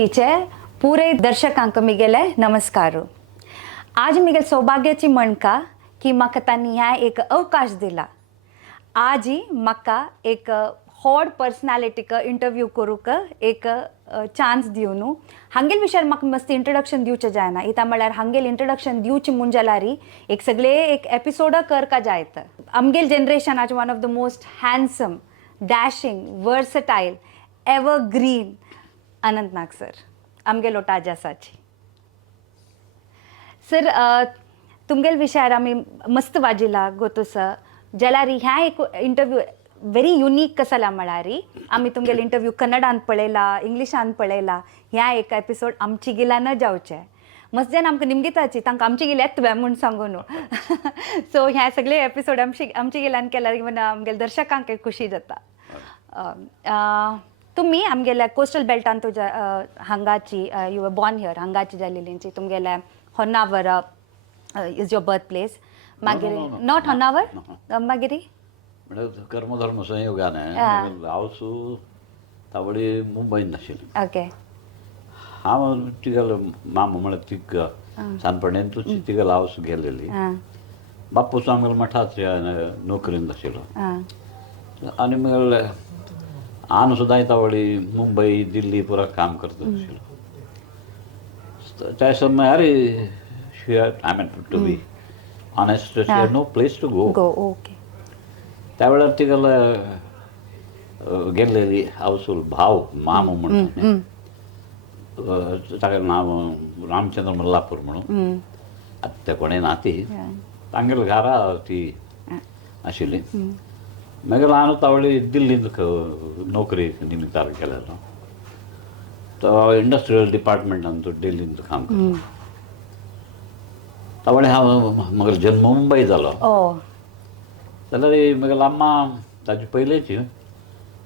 बीचे पुरे दर्शकांक मिगेले नमस्कार. आज मिगेल सौभाग्याची म्हणका की म्हाका तांणी ह्या एक अवकाश दिला. आज म्हाका एक हॉड पर्सनॅलिटीक इंटरव्यू करूक एक चान्स दिवन हांगेल विशयार म्हाका मस्त इंट्रोडक्शन दिवचें जायना. इता म्हळ्यार हांगेल इंट्रोडक्शन दिवचें म्हणल्यार एक सगळे एक एपिसोड करका जायत. आमगेल जनरेशनाचे one of the most handsome, dashing, versatile, evergreen Anant Nag sir आमगेलो टाज आसाची. सर तुमगेल विशयार आमी मस्त वाजिला गोतूस जाल्यार ह्या एक इंटरव्यू व्हेरी युनीक कसं जालां म्हळ्यार आमी तुमगेल इंटरव्यू कन्नडांत पळयला, इंग्लिशांत पळयला. ह्या एक एपिसोड आमची गिलां न जावचे. मस्त जेन्ना आमकां निमगिताची तांकां आमची गिल येतवे म्हूण सांगून सो ह्या सगळे एपिसोड आमची गिलान केल्यार इवन आमगेल दर्शकांक खुशी जाता. तुम्ही आमगेल्या कोस्टल बेल्टान तुज्या हांगाची यू वर बॉर्न हियर हांगाची जाल्लींची तुमगेल्या Honnavar is your birth place. मागीर नॉट होन्नावर मागीर कर्मधर्म संयोगाने हांव तावडी मुंबईन नाशिल्लें. ओके. हांव तिगेल मामा म्हळ्यार तिग सानपणेन तिगेल हावस गेलेली. बापूस आमगेलो मठाच्या नोकरीन आशिल्लो आनी म्हगेले हांव सुद्दां तावडी मुंबई दिल्ली पुरा काम करता आशिल्लो. त्या समयार I mean to be honest no place to go. Okay. त्या वेळार तिगेल गेल्लेली हावसूल भाव मामू म्हणून तागे नांव रामचंद्र मल्लापूर म्हणून आतां ते कोणें ना ती तांगेल घरा ती आशिल्ली. मागीर हांव तावडी दिल्लींत नोकरी निमित्तार गेलेलो. तो इंडस्ट्रियल डिपार्टमेंटान तो दिल्लींत काम करता. तावडे हांव म्हगेलो जल्म मुंबय जालो जाल्यार म्हगेलो अम्मा ताचे पयलेची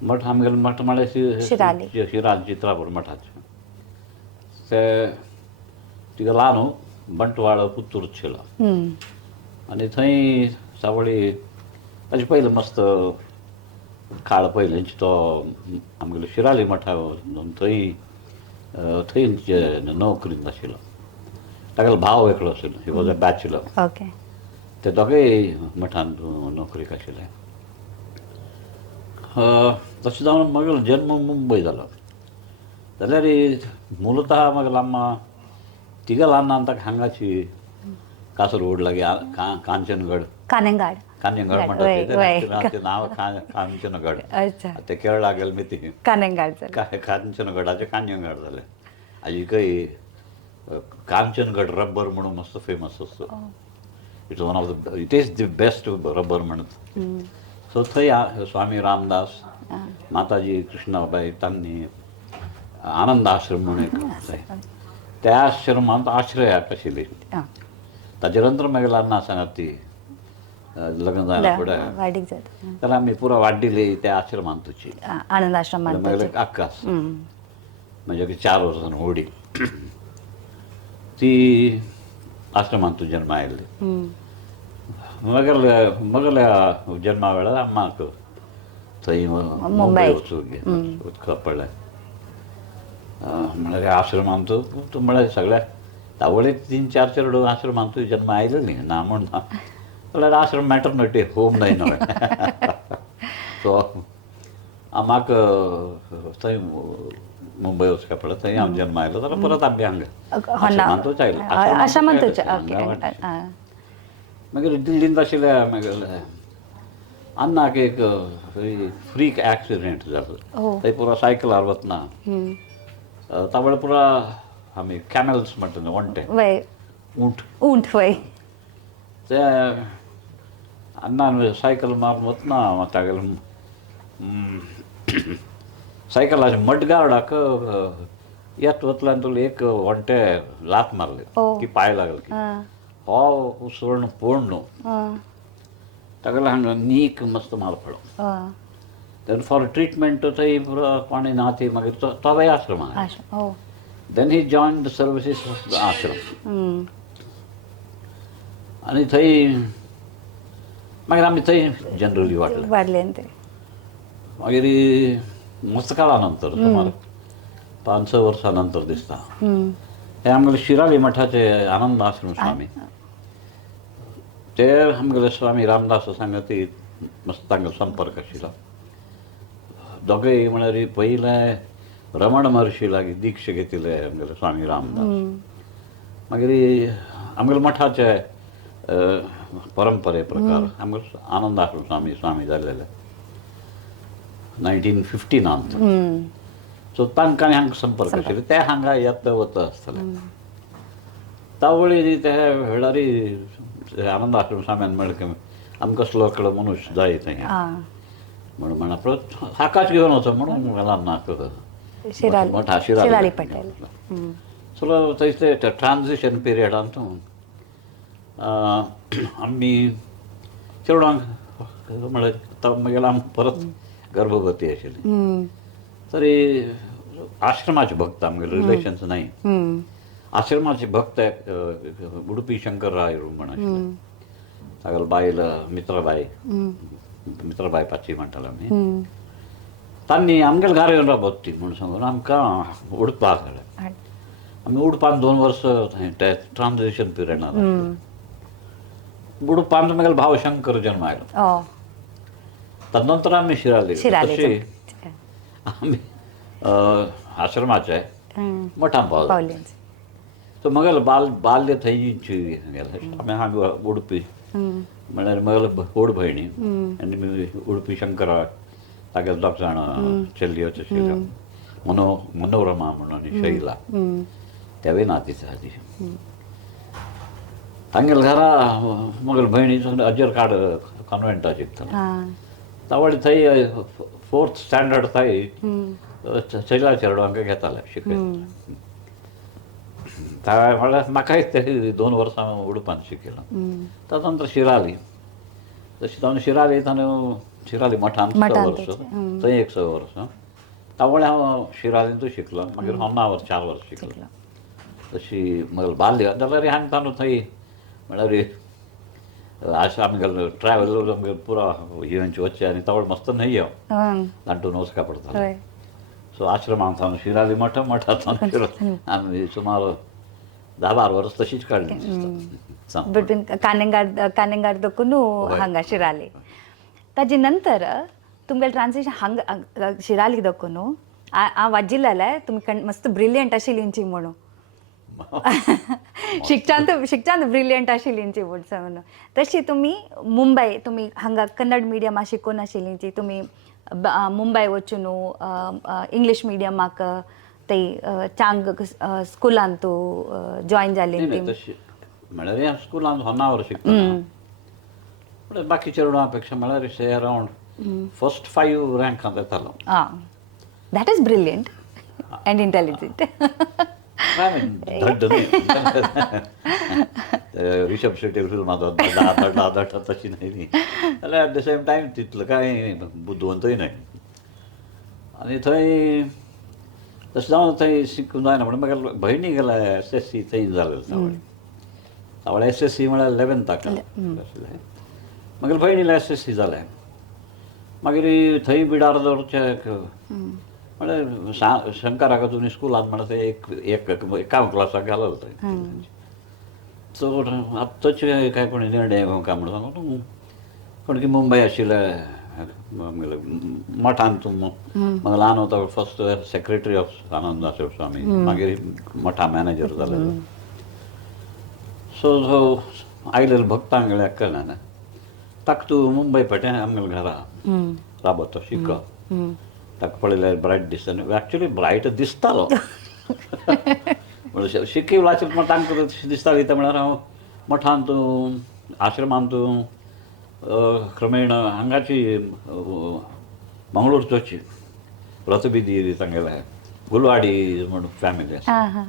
मठ आमगेलो मठ म्हळ्यार शिराली चित्रापूर मठाचे. ते तिगेलो ल्हान बंटवाळ पुत्तूर आशिल्लो आनी थंय सावळी ताचे पयलीं मस्त काळ पयलींची तो आमगेलो शिराली मठा थंय नोकरीन आशिल्लो. तागेलो भाव एकलो आशिल्लो. He was a bachelor. Okay. ते दोगूय मठांत नोकरीक आशिल्ले. तशें जावन म्हगेलो जल्म मुंबय जालो जाल्यार मुलतः म्हगेलो अम्मा तिगे ल्हान ताका हांगाची कासरगोड लागीं कांचनगड कान्यंगड म्हणटा तें नांव कांचनगड. ते केरळा गेले मिती कांचनगडाचें कान्यंगड जालें. हाजीकय कांचनगड रब्बर म्हणून मस्त फेमस आसता. It one of the it is the best rubber म्हणत. सो थंय स्वामी रामदास माताजी कृष्णाबाई तांणी आनंद आश्रम म्हणून एक थंय त्या आश्रमांत आश्रयाक आशिल्ली. ताजे नंतर म्हगेलो अण्णा सांगात ती लग्न जायना फुडें जाल्यार आमी पुरो वाडडिली त्या आश्रमांतूची आनंद आश्रमांत. म्हगेलो एक आक्कास म्हणजे 4 वर्सांनी व्हडी ती आश्रमांतू जल्म आयिल्ली. म्हगेल्या जल्मा वेळार अम्माक थंय मुंबय वचूंक पडलें. म्हळ्यार आश्रमांत म्हळ्यार सगळ्या तावडे 3-4 चेडूं आश्रमांत जल्म आयले न्ही ना म्हूण ना जाल्यार आश्रम मॅटर्निटी होम न्हय न्हय. सो म्हाक थंय मुंबय वचपाक पडलें. थंय हांव जल्म आयलो जाल्यार परत आमी हांगा आश्रमांतूच आयले. मागीर दिल्लींत आशिल्ल्या म्हगेले अण्णाक एक फ्रीक एक्सिडेंट जालो. थंय पुरो सायकलार वतना तावडे पुरो आमी कॅमेल्स म्हणटा न्हय वणटे ऊंट ते अण्णान सायकल मारून वतना तागेलो सायकलाच्या मडगार्डाक येत वतल्यान तुला एक वणटे लात मारले की पांय लागलो की हो उसवण पोण न्हू तागेलो हांगा नीक मस्त मार पडलो. देन फॉर ट्रिटमेंट थंय पुरो कोणें ना ती मागीर तोय आश्रमान. Then he join the services of the ashram आनी थंय मागीर आमी थंय जनरली वाडले. मागीर मस्त काळा नंतर सुमार 5-6 वर्सानंतर दिसता हे आमगेले शिराली मठाचे आनंद आश्रम स्वामी ते आमगेले स्वामी रामदास सांगती मस्त तांगेलो संपर्क आशिल्लो दोगूय म्हळ्यार पयले रमण महर्शी लागीं दिक्षा घेतिल्ले आमगेले स्वामी रामदास मागीर आमगेले मठाचे परंपरे प्रकार आमगेले आनंद आश्रम स्वामी जाल्लेले 1959 सो तांकां हांगा संपर्क आशिल्ले ते हांगा येता वता आसताले तावळी ते वेळार आनंद आश्रम स्वाम्यान म्हणलें आमकां कसलो एकलो मनुश्य जाय थंय म्हणून म्हणा परत आकाश घेवन वचो म्हणून गेला नाका मोठा शिराली पटेल सो थंय ते ट्रान्जिशन पिरियडांतून आमी चेडवांक म्हळ्यार मागीर आमी परत गर्भवती आशिल्ली तरी आश्रमाचे भक्त आमगेले रिलेशन्स नाही आश्रमाचे भक्त उडुपी शंकरराय म्हण आशिल्ले तागेलो बायल मित्राबाई पाची म्हणटाले आमी तांणी आमगेले घरा येवन राबत ती म्हूण सांगून आमकां उडपाक हाडलें आमी उडपान 2 वर्सां थंय ट्रान्जिशन पिरियडान उडपान म्हगेलो भाव शंकर जल्म आयलो तदनंतर आमी शिराली तशी आमी आश्रमाचे मठां पावले सो म्हगेलो बाल्य थंयच गेलें आमी हांगा उडपी म्हळ्यार म्हगेलो व्हड भयणी आनी उडपी शंकराय तागेले 2 जाण चलयो आशिल्ल्यो मनोरमा म्हणून आनी शैला तेवूय नातीच हाजी तांगेले घरा म्हगेले भयणी अजर काड कॉन्वेंटा शिकताले तावळी थंय 4th स्टँडर्ड थंय चेडवा चेडवांक घेताले शिकयताले म्हळ्यार म्हाकाय ते 2 वर्सां उडपान शिकयलो तातूंत शिराली तशी ताणें शिराली मठांत 6 वर्सां थंय 1 6 वर्सां तावळे हांव शिरालींतूय शिकलो मागीर होन्नावर 4 वर्सां शिकलो तशी म्हगेलो बाल्य जाल्यार हांगा ताणूं थंय म्हळ्यार आमगेलो ट्रॅवल आमगे पुरो इव्हेंट वच्चे आनी तावळे मस्त न्हय दांटून वचका पडटालें सो आश्रमांत हांव शिराली मठांत आमी सुमार 10-12 वर्स तशीच काडली बिटवीन कानेंगार दकून हांगा शिराली ताजे नंतर तुमगेलें ट्रान्सिशन हांगा शिराली दकून हांव वाजिल्लें तुमी मस्त ब्रिलियंट आशिल्लींची म्हणून शिक्षांत ब्रिलियंट आशिल्लींची म्हणून तशी तुमी मुंबय तुमी हांगा कन्नड मिडियमा शिकून आशिल्लींची तुमी मुंबय वचून इंग्लीश मिडियमाक ते चांग स्कुलान तूं जॉयन जाली म्हळ्यार ह्या स्कुलान होन्नावर शिकता बाकी चेडवां पेक्षा म्हळ्यार से अरावंड फर्स्ट 5 रँकांत येतालो that is brilliant and intelligent धड्ड न्हय रिषभ शेट्टी फिल्माचो धड तशी न्हय जाल्यार एट द सेम टायम तितलो कांय बुद्धवंतूय न्हय आनी थंय तशें जावन थंय शिकूंक जायना म्हणून म्हाका भयणी गेल्या SSC थंय जालें तावळे SSC म्हळ्यार 11th आशिल्लें मागीर भयणीला SSC जालें मागीर थंय बिडार दवरचे म्हळ्यार शंकराक तुमी स्कुलांत म्हणटा ते एका क्लासाक घालो थंय सो आत्ताचे काय कोणी निर्णय घेवंक काय म्हणून सांगून कोण की मुंबय आशिल्ले मठांत म्हाका ल्हान वता फर्स्ट सेक्रेटरी ऑफ आनंद आश्रम स्वामी मागीर मठा मॅनेजर जाले सो आयलेले भक्तांक केलें ताका तूं मुंबय पेटे आमगेले घरा राबतो शिको ताका पळयल्यार ब्रायट दिसता एक्चुली ब्रायट दिसतालो शिकिल्लो आशिल्लो पूण तांकां दिसताली ते म्हळ्यार हांव मठांत आश्रमांत क्रमेण हांगाची मंगळूरचोची रथबिदी तांगेले गुलवाडी म्हणून फॅमिली आसा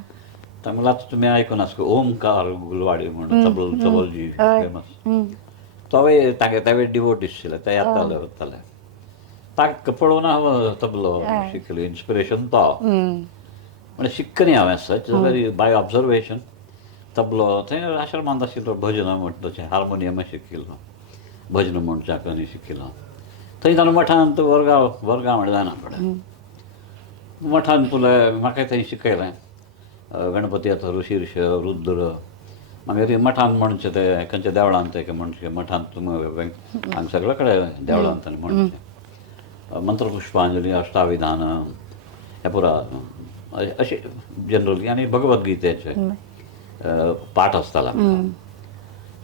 तांगेलो आतां तुमी आयकून आसता ओमकार गुलवाडी म्हणून चबलजी फेमस तोय तागे डिवोटीस आशिल्ले ते येताले वताले ताका पळोवन हांव तबलो शिकलो इन्स्पिरेशन तो म्हणजे शिकनी हांवें सच वेरी बाय ऑब्जर्वेशन तबलो थंय आश्रमांत आशिल्लो भजन म्हणटा तशें हार्मोनियम शिकिल्लो भजन म्हूण चाकनी शिकिल्लो थंय ताणें मठांत वर्गां म्हणटा जायना कडेन मठान पुलं म्हाका थंय शिकयलें गणपतीचो शीर्ष रुद्र मागीर मठान म्हणचे ते खंयच्या देवळांत ते म्हणचे मठांत हांगा सगळे कडेन देवळांत म्हणचे मंत्रपुष्पांजली अष्टाविधान हे पुरा अशें जनरली आनी भगवद्गीतेचे पाठ आसतालो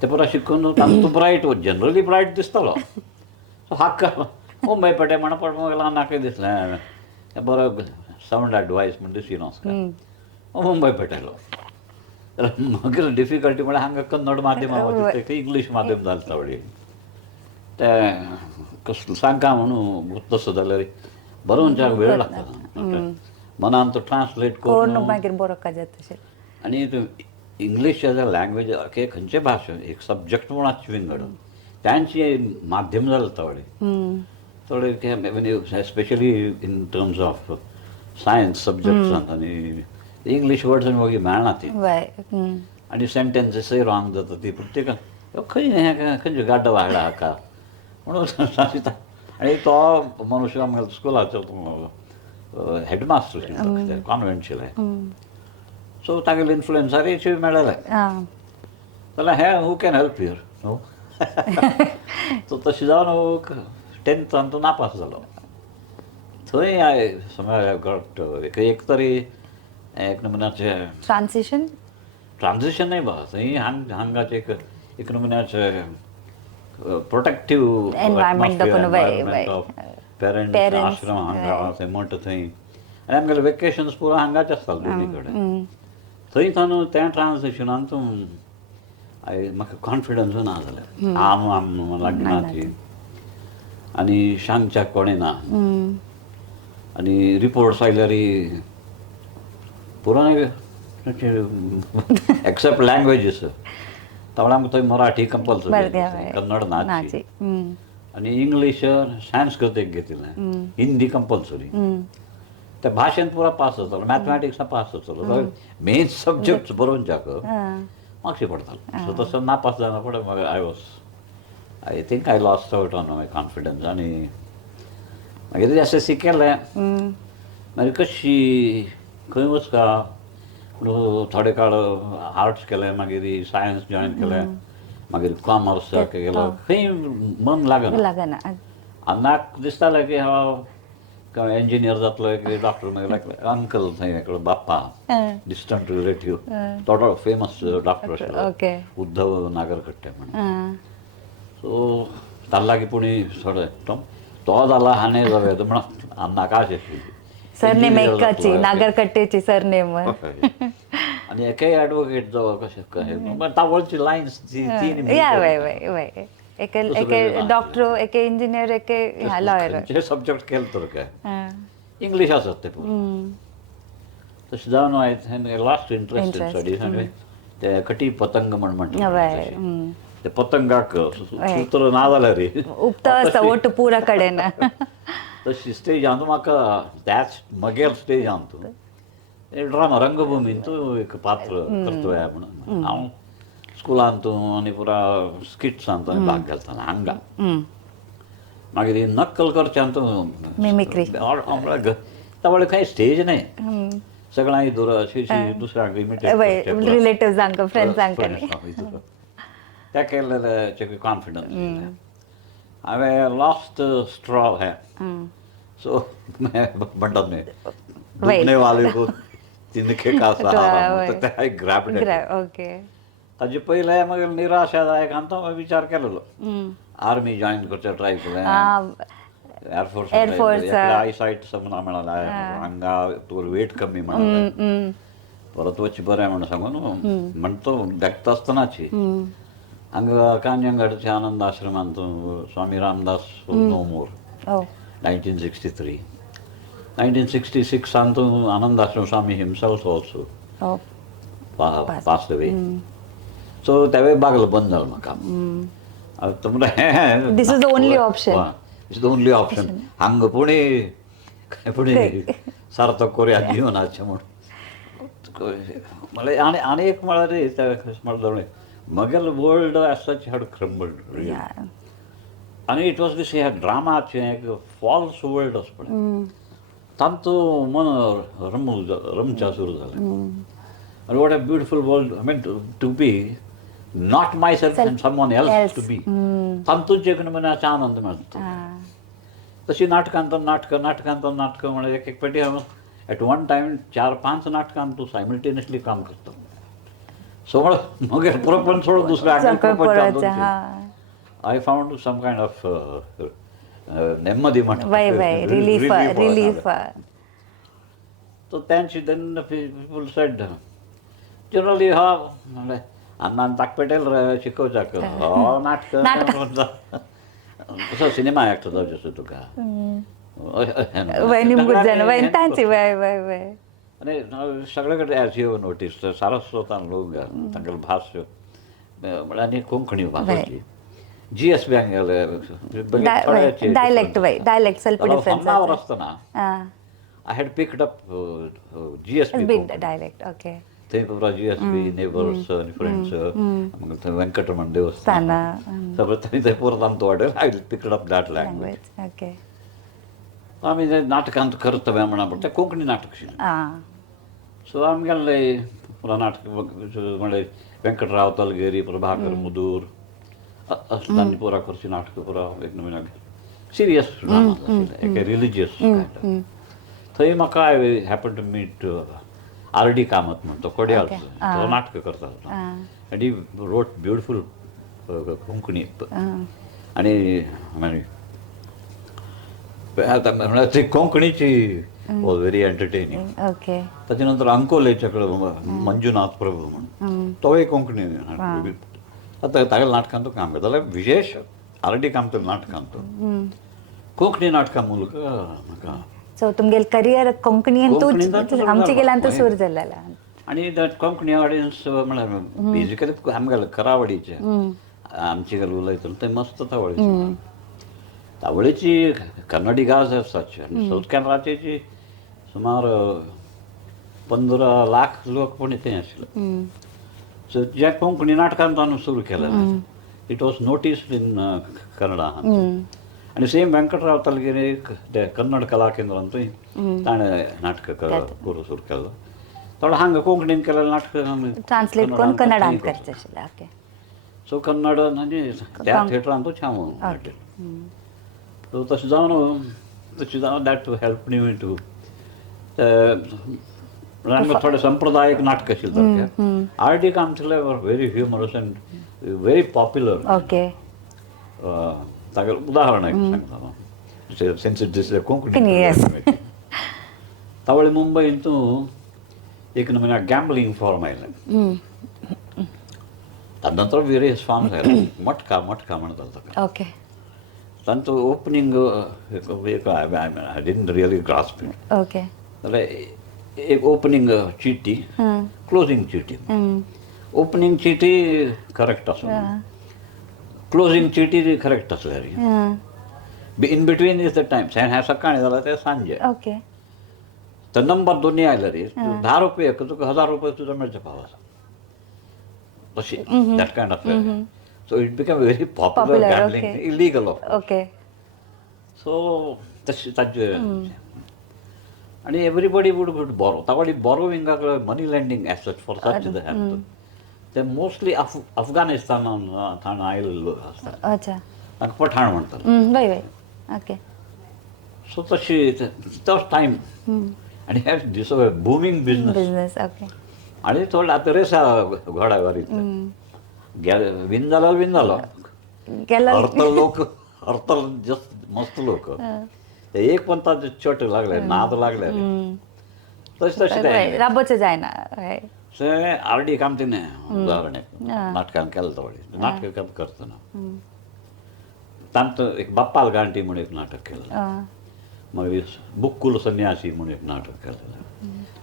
ते पुरा शिकून तातूंत ब्रायट जनरली ब्रायट दिसतालो सो हाका मुंबय पेटे म्हणपट म्हाका नाका दिसलें बरो सावंड एडवायस म्हण दिसना मुंबय पेटयलो मागीर डिफिकल्टी म्हळ्यार हांगा कन्नड माध्यम इंग्लीश माध्यम जालें तावडी ते कसलो सांगता म्हणून तसो जाल्यार बरोवनच्याक वेळ लागता मनान तो ट्रान्सलेट करून मागीर बरोवपा जाता तशें आनी इंग्लीश एज अ लँग्वेज खंयचे भाशे एक सब्जेक्ट म्हूण आसचे विंगड तांची माध्यम जालें तावडी थोडे specially in terms of science subjects आनी इंग्लीश वर्ड्स मागीर मेळना ती आनी सेंटेन्सीसय रॉंग जाता ती प्रत्येकान खंयचे गाड्डा वागडा हाका म्हणून सांगता आनी तो मनुष्य आमगेलो स्कुलाचो हेडमास्टर आशिल्लो कॉन्व्हेंटशिल्ले सो तागेले इन्फ्लुएन्सारीय मेळ्ळेले जाल्यार हे who can help your no so तशें जावन 10th नापास जालो थंय समज एक तरी एक नमुन्याचे ट्रान्झिशन नाही बा थंय हांगाचे एक नमुन्याचे प्रोटेक्टीव पेरंट्स आश्रम हांगा थंय म्हणटा थंय आनी आमगेले वेकेशन्स पुरो हांगाचे आसताले दोनी कडेन थंय तांदूं त्या ट्रान्झिशनांत म्हाका कॉन्फिडन्स ना जालें आम लागनाची आनी सांगच्याक कोणें ना आनी रिपोर्ट्स आयल्यार पुराय एक्सेप्ट लँग्वेजीस तावळे आमकां थंय मराठी कंपल्सरी कन्नड नाची आनी इंग्लीश संस्कृत एक घेतिल्लें हिंदी कंपल्सरी त्या भाशेन पुरा पास जातालो मॅथमॅटिक्सा पास जातालो मेन सब्जेक्ट्स बरोवनच्याक मातशें पडतालो सो तसो नापास जाना फुडें I think I lost out on my confidence आनी मागीर एसएससी केलें मागीर कशी खंय वचका थोडे काळ आर्ट्स केलें मागीर सायन्स जॉयन केलें मागीर कॉमर्स गेलो खंय मन लागना आनी म्हाका दिसतालें की हांव इंजिनियर जातलो की डॉक्टर मागीर अंकल थंय एकलो बाप्पा डिस्टंट रिलेटीव थोडो फेमस डॉक्टर आशिल्लो उद्धव नागरकट्टे म्हणून सो ताका लागीं पुणी थोडे तो जाला हांणे जावे म्हणून नाका आशिल्ली सरनेम एकाची नागरकट्टेची सरनेम आनी एकाय एडवोकेट जावं कशें तावळची लायन्स एक डॉक्टर एक इंजिनियर एक लॉयर सब्जेक्ट केले तर काय इंग्लीश आसत ते तशें जावन हांवें लास्ट इंट्रस्ट इन स्टडीज ते कटी पतंग म्हणटा ते पतंगाक सूत्र ना जाल्यार उपता आसता ओट पुरा कडेन तशी स्टेजांत म्हाका त्याच मगेर स्टेजांत ड्रामा रंगभुमींत एक पात्र करतोय म्हणून हांव स्कुलांत आनी पुरा स्किट्सांत भाग घेतालो हांगा मागीर नक्कल करच्यांत मिमिक्री तावळे खंय स्टेज न्हय सगळ्यांक दुसऱ्याक इमिटेट रिलेटिव्स हांकां फ्रेंड्सांक त्या केल्ले कॉन्फिडन्स हांवें लॉस्ट स्ट्रॉ हे सो म्हणटात न्ही दुखणे वाले को तिनके का सहारा ग्रॅब्ड ओके ताजे पयले मागीर निराशादायक आनी तो विचार केलेलो आर्मी जॉयन करचें ट्राय केलें एअरफोर्स आयसायट समना मेळना हांगा तुका वेट कमी मेळना परत वचचें बरें म्हणून सांगून म्हणटा तो देखता आसतनाची हांगा कांजंगडच्या आनंद आश्रमांत Swami Ramdas no more 1963 1966 Anand Ashram Swami himself also passed away so त्या वेळी बागलो बंद जालो म्हाका this is the only option is the only option हांगा पुणे सार्थक कोरया जिवनाचें म्हणून आनी एक म्हळ्यार Mughal world as such had crumbled, really. Yeah. And it was this ड्रामाचें एक फॉल्स वर्ल्ड आसपणें तांचो मन रमच्या सुरू झालं. And what a beautiful world, I mean, to be not myself and someone else to be. तांतूच एक मनाचा आनंद मिळतो. तशी नाटकांत म्हणजे एक पेटी ॲट वन टाइम 4-5 नाटकांत तू सायमल्टेनियसली काम करतो. सो मग प्रपंच सोडून दुसऱ्या I found some kind of नेಮ್ಮदी वय रिलीफ. तर त्यांची देन पीपल सेड जनरली हा म्हणजे अण्णान ताक पेटेल शिकोवच्याक नाटक असो सिनेमा ॲक्टर जावचें तुका तांची वय आनी सगळे कडेन एज यू नोटीस सारस्वतान लोक तांगेलो भास म्हळ्यार आनी कोंकणी भासाची GSB गेले डायलेक्ट होन्नावर आसतना I had picked up GSB dialect. Okay. थंय GSB नेबर्स आनी फ्रेंड्स मग थंय वेंकटरमण देवस्थान सगळें थंय परत आमचो वाटेर I picked up that language. Okay. आमी तें नाटकांत करतले म्हणा तें कोंकणी नाटक आशिल्लें. सो आमी गेल्ले नाटक म्हणल्यार वेंकटराव तलगेरी प्रभाकर मुदूर असताना पुरा करची नाटक पुरा एक नवीन सिरियस एक रिलिजियस थंय म्हाका I happen to meet RD Kamath म्हणून तो कोड्याल तो नाटक करता आनी रोट ब्युटिफूल कोंकणी आनी म्हळ्यार ती कोंकणीची वॉज व्हेरी एंटरटेनिंग. ओके. ताचे नंतर अंकोलेचे मंजुनाथ प्रभू म्हणून तोय कोंकणी आतां तागेल्या नाटकांत काम करता जाल्यार विशेष RD काम तर नाटकांत कोंकणी नाटकां मूलक म्हाका. सो तुमगेल करियर कोंकणींतूच आमचे गेल्यान सुरू जाल्लें. आनी दॅट कोंकणी ऑडियन्स म्हळ्यार बेजिकली आमगेले करावडीचे आमचे गेले उलयतले ते मस्त तावळीचे तावळीची कन्नडी गाज आसताची आनी सावथ कॅनराची जी सुमार 15 लाख लोक कोणी थंय आशिल्ले. सो जे कोंकणी नाटकांत ताणें सुरू केलें इट वॉज नोटीस्ड इन कन्नडा. आनी सेम वेंकटराव तलगेरे ते कन्नड कला केंद्रांत थंय ताणें नाटक करूं सुरू केल्लो. थोडे हांगा कोंकणीन केलेलें नाटक ट्रान्सलेट करून कन्नडांत करचें आशिल्लें. ओके. सो कन्नड आनी त्या थिएटरांतूच हांव सो तशें जावन दॅट हेल्प मी टू थोडे संप्रदायीक नाटक आशिल्ले RD काम केलें very humorous and very popular. Okay. तागेलें उदाहरण एक सांगता सिन्स इट इज कोंकणी तावळे मुंबईंत एक नमुना गॅम्बलिंग फॉर्म आयलें ताचे नंतर वेरियस फॉर्म्स आयले मटका म्हणटाले ताका. ओके. तांचो opening I didn't really grasp it. Okay. जाल्यार एक ओपनिंग चिटी क्लोजिंग चिटी. ओपनिंग चिटी करेक्ट आसूं क्लोजिंग चिटी करेक्ट आसल्यार in between is the time हे सकाळीं जाल्यार ते सांजे. ओके. तर नंबर दोन्ही आयले रे 10 रुपये तुका 1000 रुपये तुजो मेळचे फाव आसा तशी that kind of so it become very popular gambling illegal. Okay. So तशी ताजे आनी एवरीबडी वूड बोरो तावडी बोरोविंगाक money lending as such for such the happen ते मोस्टली अफगानिस्तानान आयिल्ले लोक आसता. अच्छा. तांकां पठाण म्हणटाले. वय. ओके. सो तशी तोच टायम आनी हे दिस बुमींग बिजनस. ओके. आनी थोडे आतां रेसा घोडागारींतले विन जालो हरतल लोक हरतल जस्ट मस्त लोक एक पंता चट लागले नाद लागले तशें राबोचें जायना. RD काम तिने उदाहरण नाटकान केलें थोडी नाटक करतना तांत एक बाप्पाल गांठी म्हणून एक नाटक केलें मागीर बुक्कुल संन्यासी म्हणून एक नाटक केलेलें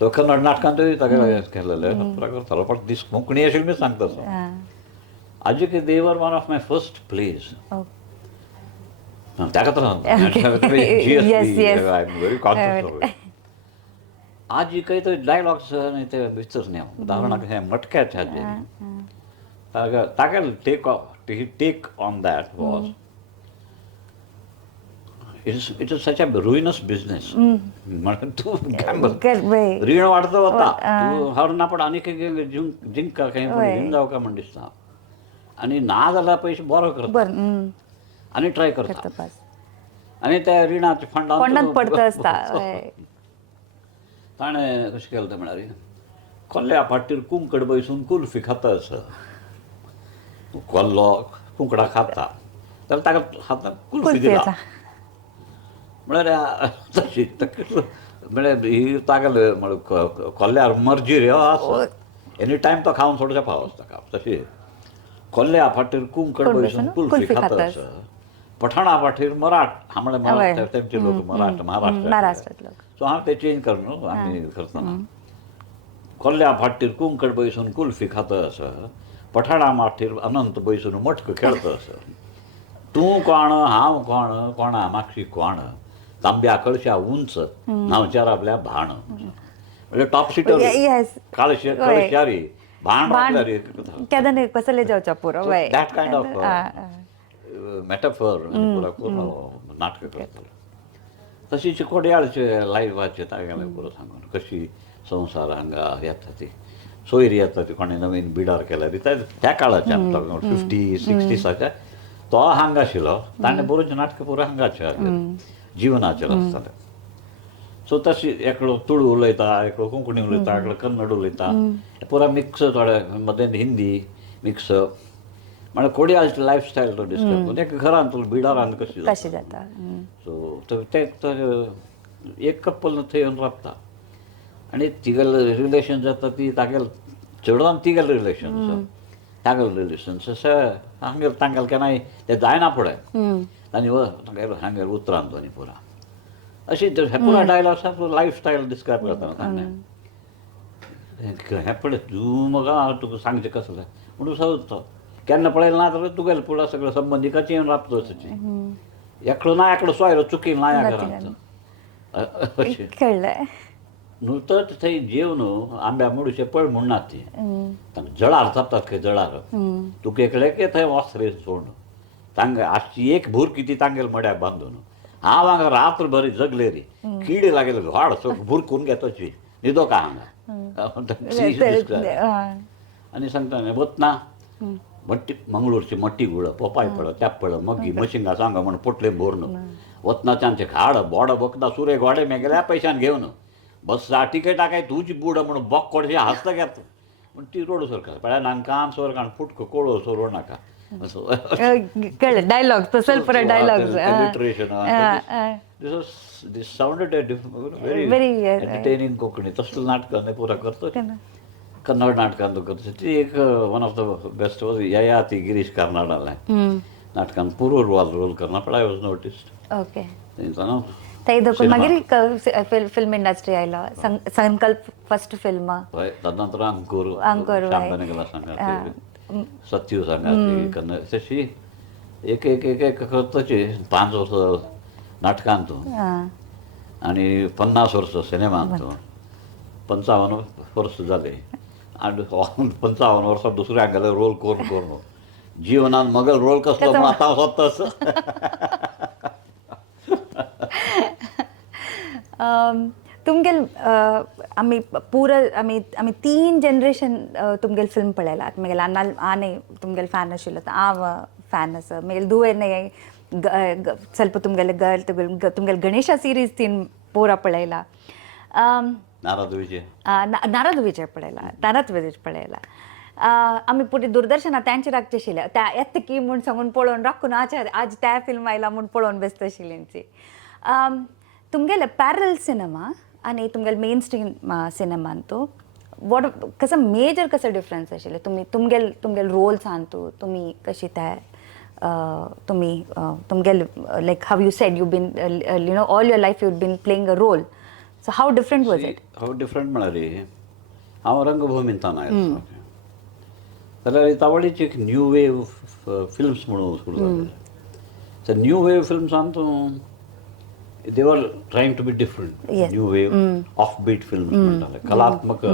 तो कन्नड नाटकांतूय तागेलें केलेलें करतालो पण दीस कोंकणी आशिल्ली मी सांगता सो आजी की they were one of my first plays त्या खातीर आय एम व्हेरी कॉन्शियस आजी काही तो डायलॉग्स आनी ते विचर न्ही उदाहरणाक हे मटक्याचे हाजे तागे take on that was it is such a ruinous business. म्हणून तू वय रीण वाढतो होता तू हर ना पण आनी जिंका काही घेऊन जाऊ का म्हण दिसता आणि ना जाल्यार पयशे बरो करता बर आनी ट्राय करता करता पास आनी त्या रिणाचे फंडात फंडांत पडत असता वय ताणें कशें केलें तें म्हळ्यार कोल्ल्या पाटीर कुंकड बसून कुल्फी खाता कोल्लो कुंकडा खाता जाल्यार ताका हाताक कुल्फी दिला म्हळ्यार तशी म्हळ्यार ही तागेले म्हळ्यार कोल्ल्यार मर्जी रे आसा एनी टायम तो खावन सोडचें पावस ताका तशी कोल्ल्या फाटीर कुंकड बसून कुल्फी खाता पठाणा फाटीर मराठ म्हळ्यार तेमचे लोक महाराष्ट्र सो हांव ते चेंज करना आमी करतना कोल्ल्या फाटीर कुंकड बसून कुल्फी खाता पठाणा फाटीर अनंत बसून मटक खेळता तूं कोण हांव कोण कोणा मागशी कोण तांब्या कळशा उंच न्हांवचारांतल्या भाण म्हणजे टॉप सिटर कळशारी भाण केदां कसले जावच्या पुरो वय दॅट कायंड ऑफ मेटाफर पुरा करून नाटक करतलो तशीच कोड्याळचे लायफाचे तागेलें पुरो सांगून कशी संवसार हांगा येता ती सोयर येता ती कोणें नवीन बिडार केल्यार त्या काळाच्यान 50-60साच्या तो हांगा आशिल्लो ताणें बरोवचें नाटकां पुरो हांगाचे जिवनाचेर आसतालें सो तशी एकलो तुळू उलयता एकलो कोंकणी उलयता एकलो कन्नड उलयता पुरा मिक्स थोडे मदें हिंदी मिक्स म्हळ्यार कोडयाळची लायफस्टायल तो डिस्क्रायब करून एक घरांत बिडारांत कशी जाता सो ते एक कपल थंय येवन राबता आनी तिगेलें रिलेशन जाता ती तागेल चेडवान तिगेलें रिलेशन तागेलें रिलेशन हांगेर तांगेल केन्नाय तें जायना फुडें तांणी हांगेर उतरान दोनी पुरा अशी हे पुरा डायलॉग्स लायफस्टायल डिस्क्रायब करता ताणें हे पळय तूं म्हाका तुका सांगचें कसलें म्हणून सांगता केन्ना पळयलें ना जाल्यार तुगेलें पुरा सगळें संबंदिकाचें येवन राबता तशें एकलो ना एकलो सोयरो चुकीन लाया घरांत कळ्ळें न्हू तर थंय जेव न्हू आंब्या मुडशे पळ म्हणनात ती जळार चापतात खंय जळार तुका एकले की थंय वस्त्र सोड तांगे आजची एक भूर किती तांगेल मड्याक बांदून हांव हांगा रात्रभर जगले रे कीड लागेल व्हाड सो भूर करून घेतोची न्हिदो का हांगा आनी सांगता वतना मट्टी मंगळूरची मट्टी गुळ पोपाय पळ तेप्पळ मग्गी मशिंगा सांगा म्हण पोटले भोरन वतनाच्यान खाड बोड बकदा सुरे गोडे मेगेल्या पयशान घेवन बस तिकेटा काय तुजी बुड म्हणून बॉक कोडशे हसता घेता पूण ती रोड सरकार पळय नानकान सोर काण फुटको कोळो सोरोड नाका कळ्ळें डायलॉग तसले पुरो डायलॉग दिस साउंडेड व्हेरी एंटरटेनिंग कोंकणी तसलें नाटकां पुरा करता कन्नड नाटकां तो करता ती एक one of the best was यया ती गिरीश कार्नाडालें नाटकान पुरो रोल करना पण आय वॉज नोटिस्ड ओके तेन्ना ते देखून मागीर फिल्म इंडस्ट्री आयलो संकल्प फर्स्ट फिल्म हय ताजे नंतर अंकूर शांतानिकेला सांगा सत्यू सांगा तशी एक एक एक एक करताची 5 वर्सां नाटकांत आनी 50 वर्सां सिनेमांत 55 वर्सां जाली आनी 55 वर्सां दुसऱ्या हांगेले रोल करून जिवनान मगल रोल कसलो म्हण आतां सोदता तुमगेल आमी आमी 3 जनरेशन तुमगेल फिल्म पळयलात म्हगेले आनी तुमगेल फॅन आशिल्लो हांव फॅन आसा म्हगेले दुवें ಸ್ವಲ್ಪ तुमगेले तुमगेले गणेशा सिरीज तीन पुरा पळयला नारद विजय पळयला आमी पुरी दुरदर्शना त्यांचेर राखचे आशिल्ले त्या येता की म्हूण सांगून पळोवन राखून आज त्या फिल्म आयला म्हूण पळोवन बेस्ट आशिल्लींची तुमगेले पॅरल सिनेमा आनी तुमगेले मेन स्ट्रीम सिनेमांतू वॉट कसो मेजर कसो डिफरन्स आशिल्ले तुमगेल रोल्सांत तुमी कशी ते तुमगेल like how you said you been you know all your life you been playing a role so how different was it how different म्हळ्यार हांव रंगभुमींतल्यान आयलो जाल्यार तावळीची एक न्यू वेव फिल्म्स म्हणून सुरू जाले न्यू वेव फिल्म्सांत they were trying to be different new wave offbeat films म्हणटाले कलात्मक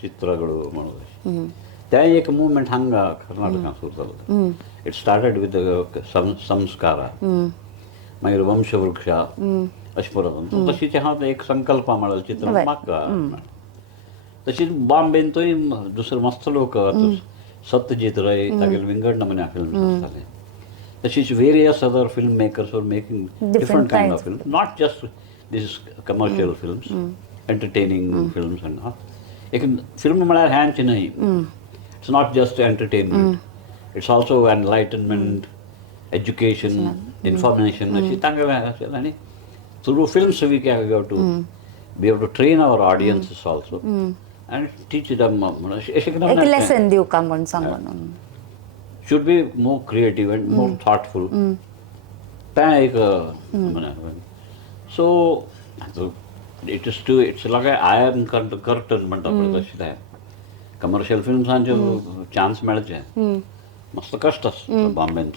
चित्रಗಳು म्हणून त्या एक मुवमेंट हांगा कर्नाटकांत सुरू जालो इट स्टार्टेड विथ संस्कार मागीर वंशवृक्ष अशें परत तशीच हांव एक संकल्पा म्हळ्यार चित्र म्हाका तशीच बॉम्बेन थंय दुसरो मस्त लोक सत्यजीत रे तागेले विंगड नमुन्या फिल्म आसताले तशीच various other film makers were making different kind of film not just these commercial films entertaining films and all एक फिल्म म्हळ्यार ह्यांची न्हय it's not just entertainment it's also enlightenment education information अशी तांकां आसलें आनी through films we have to train our audiences also and teach them एक lesson दिवं का म्हणून सांगून should be more creative and more thoughtful तें एक so it's like an iron curtain म्हणटा पळय तशें तें कमर्शियल फिल्म्सांचे चान्स मेळचे मस्त कश्ट आसता बॉम्बेन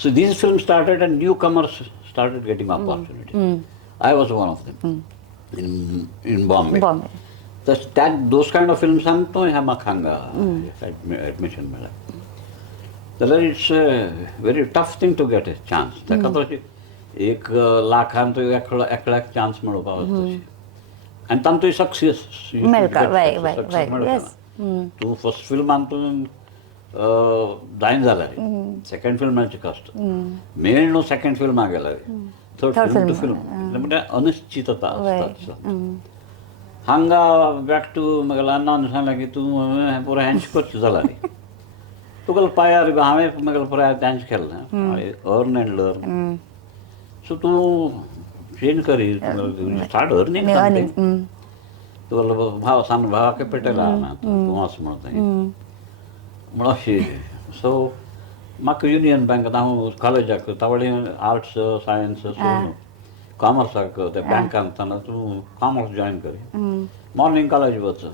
so these films started and newcomers started getting opportunity I was one of them in Bombay. Those kind of films तो ह्या म्हाका हांगा एडमिशन मेळ्ळें जाल्यार it's very tough thing to get a chance ताका तशें 1 लाखान तो एकल्याक चान्स मेळोवपाक तशें आनी तांतूय सक्सेस तूं फर्स्ट फिल्मान तूं जायना जाल्यार सेकंड फिल्म मेळचें कश्ट मेळ न्हू सेकंड फिल्माक गेल्यार थर्ड फिल्म टू फिल्म म्हणजे अनिश्चितता आसता हांगा बॅक टू म्हाका अण्णान सांगलें की तूं पुरो हँच करचें जाल्यार तुका पायार हांवें म्हाका पुराय हँच केलें अर्न एंड लर्न सो तूं चेंज करी स्टार्ट अर्निंग तुका भाव सांग भावाक पेटयला तूं वच म्हणून म्हणून अशी सो म्हाका युनियन बँकांत हांव कॉलेजाक तावडे आर्ट्स सायन्स कॉमर्साक त्या बँकान ताना तूं कॉमर्स जॉयन करी मॉर्निंग कॉलेज वच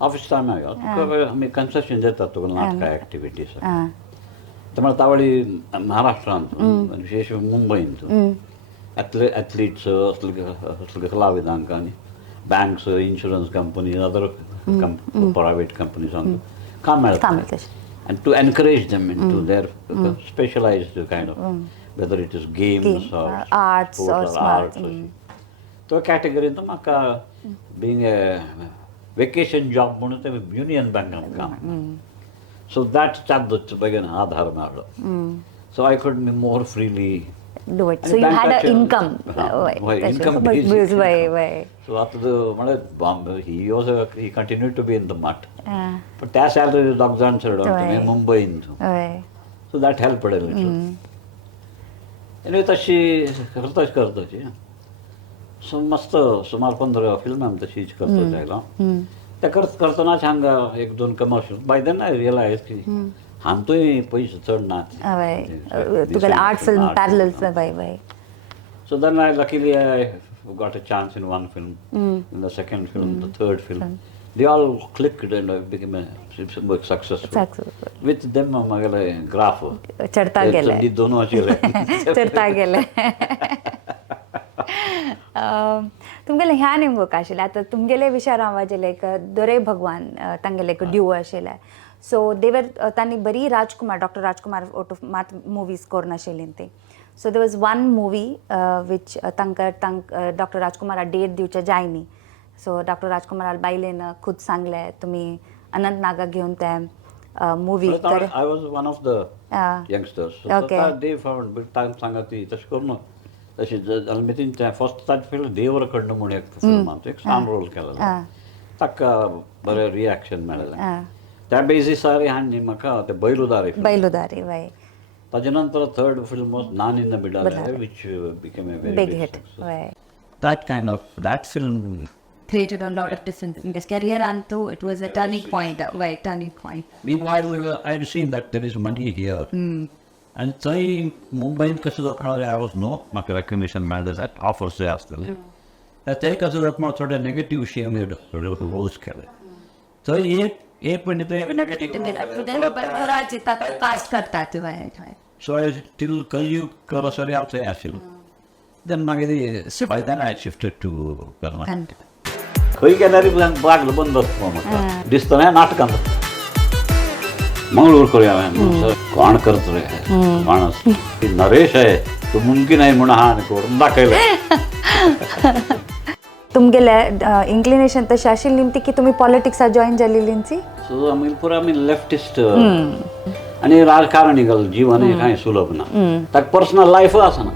ऑफिस टायम तुका आमी कन्सेशन दितात तुका नाटका एक्टिविटीज त्यामुळे तावडी महाराष्ट्रांत विशेष मुंबईंत एथलीट्स असले कलाविदांक आनी banks insurance company other private companies काम मेळटा and to encourage them into their specialized kind of whether it is games or arts or arts तो category तो म्हाका being a vacation job म्हणून ते युनियन बँकांत काम so that त्याच बेगीन आधार मेळ्ळो so I could be more freely do it so you had an income so after the he continued to be in the mud but त्या salary dogs answered on Mumbai so that helped a little anyway तशी करताची so मस्त सुमार 15 film आमी तशीच करता जायला ते करतनाच हांगा 1-2 commercial by then I realized की हांतूय पयशे चड नात तुगेले art film parallel so then I luckily I got a chance in one film in the second film the third film they all clicked and I became a successful with them magale graph चढता गेले दोनों आशिल्ले चढता गेले तुमगेले ह्या नेमको काय आशिल्लें आतां तुमगेले विचार आवाजेले एक दोरे भगवान तांगेले एक ड्यू आशिल्ले सो देवर तांणी बरी डॉक्टर राजकुमार मात मुवीज कोर नाशिल्लीं ती so there was one movie which तांकां डॉक्टर राजकुमारा डेट दिवचे जायनी सो डॉक्टर राजकुमार बायलेन खुद सांगले तुमी अनंत नागा घेवन ते movie I was one of the youngsters so they found big time सांगती तशें करून तशी अलमितीन त्या फर्स्ट ताज फिल्म देवर कडनं म्हणून एक फिल्मांत एक सान रोल केलेलो ताका बरें रिएक्शन मेळ्ळें त्या बेसिसार हांणी म्हाका ते बैलुदारी वय ताजे नंतर थर्ड फिल्म वॉज नान in the middle which became a very big hit वय that film created a lot of different in his career and though it was a turning point. Meanwhile, I had seen that there is money here. And so Mumbai I was no recognition matters that offers there still. That take us a more sort of negative shame rose color. So so I till you sorry out there. Then by then I shifted to Karnataka. खंय गेल्यार बागलो बंद आसता म्हाका दिसता न्हय नाटकांत मंगळूर करया हांवें कोण करता रे कोण नरेश आहे तो मुमकीन आहे म्हणून हा करून दाखयलं. तुमगेले इंक्लिनेशन तशी आशिल्ली ती की तुम्ही पॉलिटिक्सात जॉईन जाल्लींची. सो आमी लेफ्टिस्ट आनी राजकारणी जीवन हें कांय सुलभ ना, ताका पर्सनल लायफ आसना.